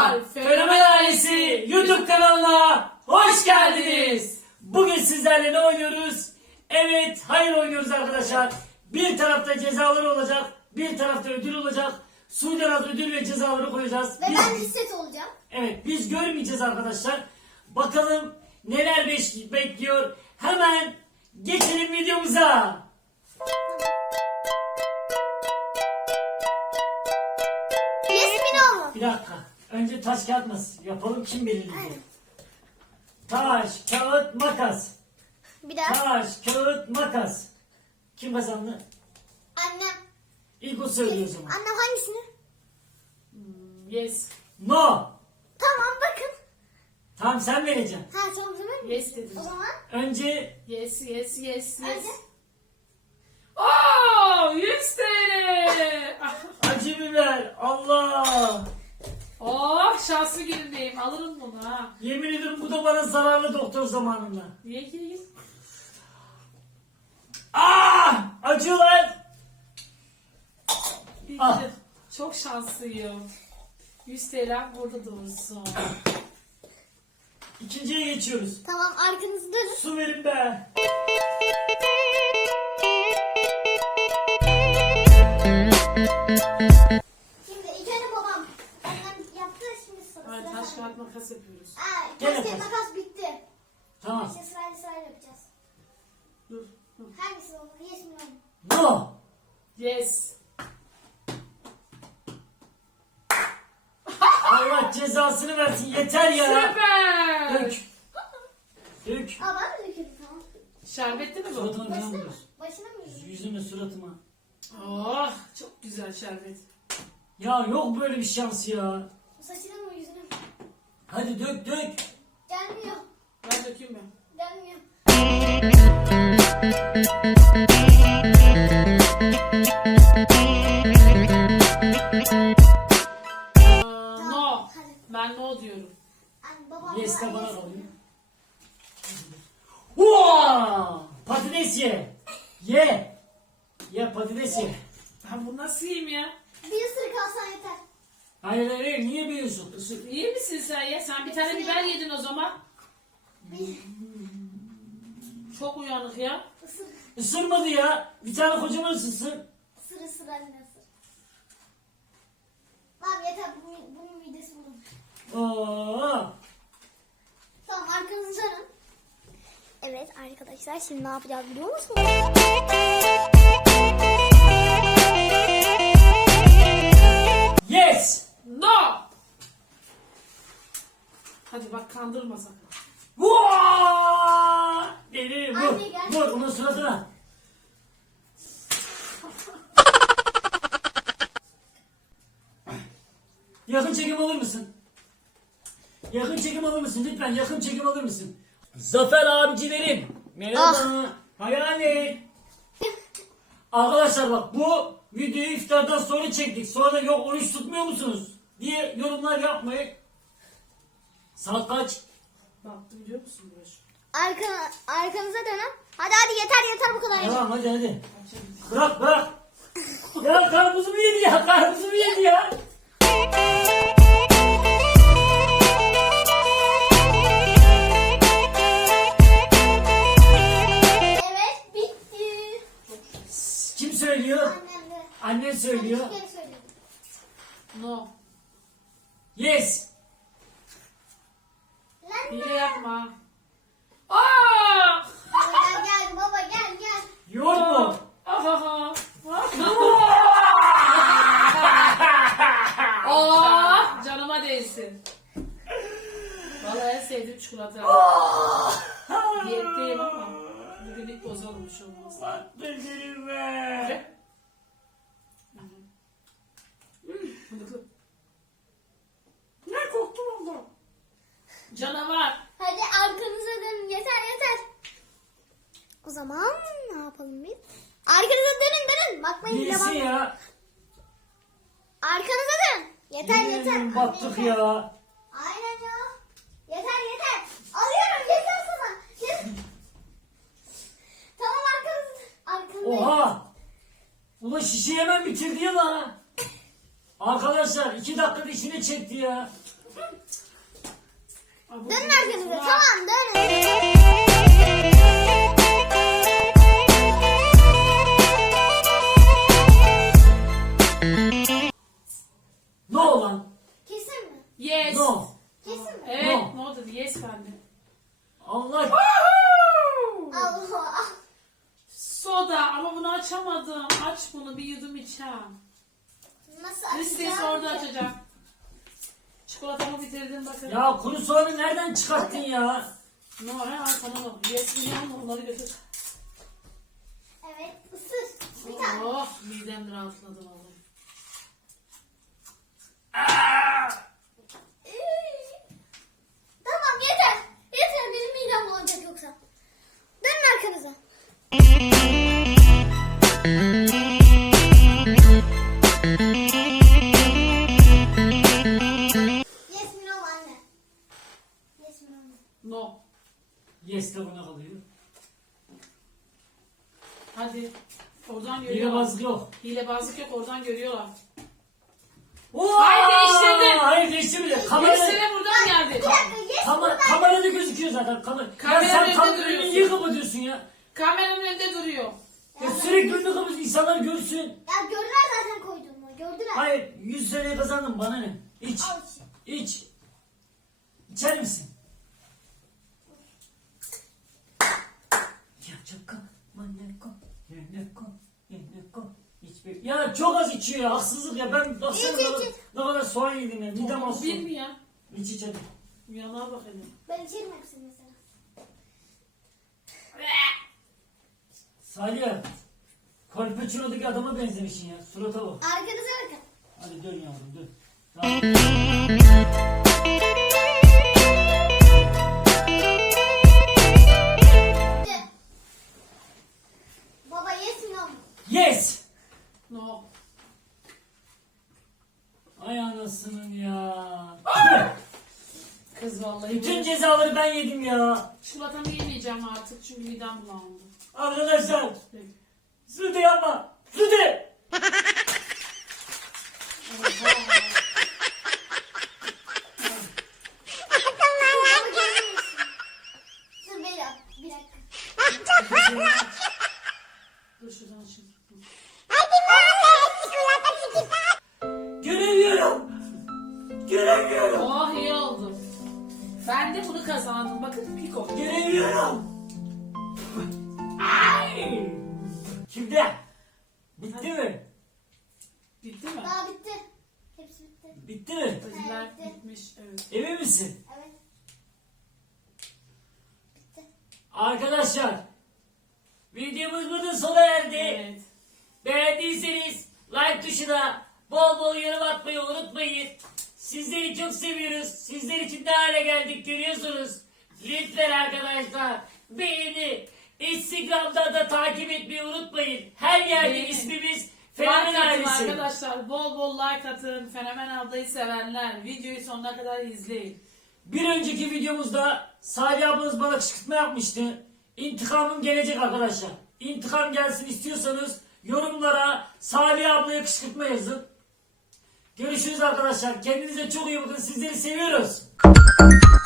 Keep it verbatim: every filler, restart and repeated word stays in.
Arkadaşlar, Fenomen Ailesi YouTube kanalına hoş geldiniz. Bugün sizlerle ne oynuyoruz? Evet, hayır oynuyoruz arkadaşlar. Bir tarafta cezalar olacak, bir tarafta ödül olacak. Sudan az ödül ve cezaları koyacağız. Ve Biz- ben de set olacağım. Evet, biz görmeyeceğiz arkadaşlar. Bakalım neler beş- bekliyor. Hemen geçelim videomuza. Yes mi no mu? Bir dakika. Önce taş kağıt makas yapalım, kim belirleyecek? Taş, kağıt, makas. Bir daha. Taş, kağıt, makas. Kim kazandı? Annem. İlk o söylüyor o zaman. Annem hangisini? Yes. No. Tamam bakın. Tamam, sen vereceksin. Ha tamam tamam. Yes dedim. O zaman Önce Yes, yes, yes, önce. yes. Oh, yüz T L. Ah, acı biber. Allah. oh, şanslı günündeyim. Alırım bunu ha. Yemin ederim bu da bana zararlı doktor zamanında. Ye ye ye. Ah! Acıyorlar. Bitti. Ah. Çok şanslıyım. yüz T L burada dursun. İkinciye geçiyoruz. Tamam arkanızı dönün. Su verin be. Şimdi ilk önce babam. Annem yaptı şimdi sıra. Hadi sıra taş sende. kağıt makas yapıyoruz. Aa, Gel taş kağıt yapalım. makas bitti. Tamam. İşte sırayla sırayla yapacağız. Dur. dur. Hangisi olur? Yes mi no mu? No. Yes. Allah cezasını versin. Yeter ya. Süper. Dök. Dök. Aa ben de döküyorum tamam. Şerbetli mi bu? Suratına falan Başına mı? vuruyorsun. Başına mı yüzüne? Yüzüme, suratıma. Oh, çok güzel şerbet. Ya yok böyle bir şans ya. Saçına mı yüzüne mi? Hadi dök dök. Gelmiyor. Ben dökeyim mi? Gelmiyor. Aa, no. Hadi. Ben no diyorum. Anne babam. Yes de bana bana yes kalıyor. diyor. Uaa! Patates ye. Ye. Ye patates ye. Ben bunu nasıl yiyeyim ya? Bir ısırık alsan yeter. Hayır hayır hayır, niye biliyorsun? Isır. İyi misin sen ya? Sen bir tane biber yedin o zaman. Bir Çok uyanık ya. ısır. Isırmadı ya. Bir tane kocaman ısırsın. Isır ısır anne ısır. Tamam yeter bunun, bunun midesi bulun. Oo. Tamam arkanızı dönün. Evet arkadaşlar şimdi ne yapacağız biliyor musunuz? Yes. No! Hadi bak kandırma sakın. Uaa! Deli vur. Anne gel. Vur onun suratına. Yakın çekim alır mısın? Yakın çekim alır mısın? Lütfen yakın çekim alır mısın? Zafer abicilerim. Merhaba. Hayali. Arkadaşlar bak bu videoyu iftardan sonra çektik. Sonra da yok oruç tutmuyor musunuz diye yorumlar yapmayın. Saat kaç? Baktı biliyor musun Burası? Arka, arkanıza dönün. Hadi hadi yeter yeter bu kadar. yeter. Tamam hadi hadi. Bırak bırak. Ya karpuzumu yedi ya. Karpuzumu yedi ya. Evet bitti. Kim söylüyor? Annem de. Annen söylüyor. Annem de söyledi. No. Yes. Lan Hile yapma. Aa! baba gel gel baba gel gel. Yoğurt mu? Ahaha. Aa! Canıma değsin. Vallahi en sevdiğim çikolata. Diyetteyim ama bugün ilk bozulmuş olmaz. Patlıcırım be. Ne korktum oldu? Canavar. Hadi arkanıza dönün yeter yeter. O zaman ne yapalım biz? Arkanıza dönün dönün. Bakmayın Birisi devam. ya. Arkanıza dönün. Yeter Yemin yeter. ederim Anne, battık yeter. ya. Aynen ya. Yeter yeter. Alıyorum yeter sana. Yeter. Tamam arkanız. Arkandayım. Oha. Ulan şişeyi hemen bitirdi ya lan. Arkadaşlar iki dakikada içine çekti ya. Aa, bu Dönün bir arkanıza. var. Tamam dönün. No lan. Kesin mi? Yes. No. Kesin mi? Evet. No. Ne oldu? Yes bende. Allah. Allah. Soda ama bunu açamadım. Aç bunu bir yudum içeceğim. Nasıl Listeyi açacağım? orada açacağım. Çikolatamı bitirdim bakın. Ya kuru soğanı nereden çıkarttın ya? Ne var ha? Sana da. Yes biliyor musun? Onları götür. Evet ısır. Bir tane. Oh midem rahatladı vallahi. Tamam yeter. Yeter benim midem bulanacak yoksa. Dönün arkanıza. Yes mi no mu anne? Yes mi no mu? No. Yes de buna kalıyor. Hadi. Oradan Yine görüyorlar. bazık yok. Hilebazlık yok oradan görüyorlar. Oo! Hayır, değiştirdin. Hayır değiştirmedi. Kamera, Hepsine buradan geldi. Bir dakika yes kama, buradan. kamerada gözüküyor zaten. Kamera. Ya Kameranın sen önünde kamerayı duruyorsun. niye kapatıyorsun ya? Kameranın önünde duruyor. Ya sürekli önünde kapatıyorsun. İnsanlar görsün. Ya gördüler zaten koyduğumu. Gördüler. Hayır yüz seneye kazandım bana ne? İç. Al içi. İç. İçer misin? Ya çakka. Maneko. Yeneko. Yeneko. Hiç bir... Ya çok az içiyor ya. Haksızlık ya. Ben baksana İç, ne iç, kadar, iç. ne kadar soğan yedim ya. Midem Bir olsun. mi ya? İç iç hadi. Yanağa bak hele. Ben içerim hepsini mesela. Salih ya. Kolpaçino'daki adama benzemişsin ya. Surata bak. Arkanıza bakın. Hadi dön yavrum dön. Tamam. Hadi. Baba yes mi no mu? Yes. No. Ay anasının ya. Kız vallahi. Bütün bu- cezaları ben yedim ya. Çikolatamı yemeyeceğim artık çünkü midem bulandı. Arkadaşlar. Peki. Sude yapma. Sude. Oha. Baba görmüyorsun. Dur Bela. Bir dakika. Dur şuradan açayım. Göremiyorum. Göremiyorum. Oh iyi oldu. Ben de bunu kazandım. Bakın Piko. Göremiyorum. Ay. Kimde? Bitti mi? Bitti mi? Daha bitti. Hepsi bitti. Bitti mi? Ödüller Evet. bitmiş. Evet. Emin misin? Evet. Bitti. Arkadaşlar. Videomuz burada sona erdi. Evet. Beğendiyseniz like tuşuna bol bol yorum atmayı unutmayın. Sizleri çok seviyoruz. Sizler için ne hale geldik görüyorsunuz. Lütfen arkadaşlar beğeni. Instagram'da da takip etmeyi unutmayın. Her yerde Beğeni. ismimiz Like Fenomen atın Ailesi. arkadaşlar. Bol bol like atın. Fenomen ablayı sevenler. Videoyu sonuna kadar izleyin. Bir önceki videomuzda Salih ablanız bana kışkırtma yapmıştı. İntikamım gelecek arkadaşlar. İntikam gelsin istiyorsanız yorumlara Salih ablaya kışkırtma yazın. Görüşürüz arkadaşlar. Kendinize çok iyi bakın. Sizleri seviyoruz.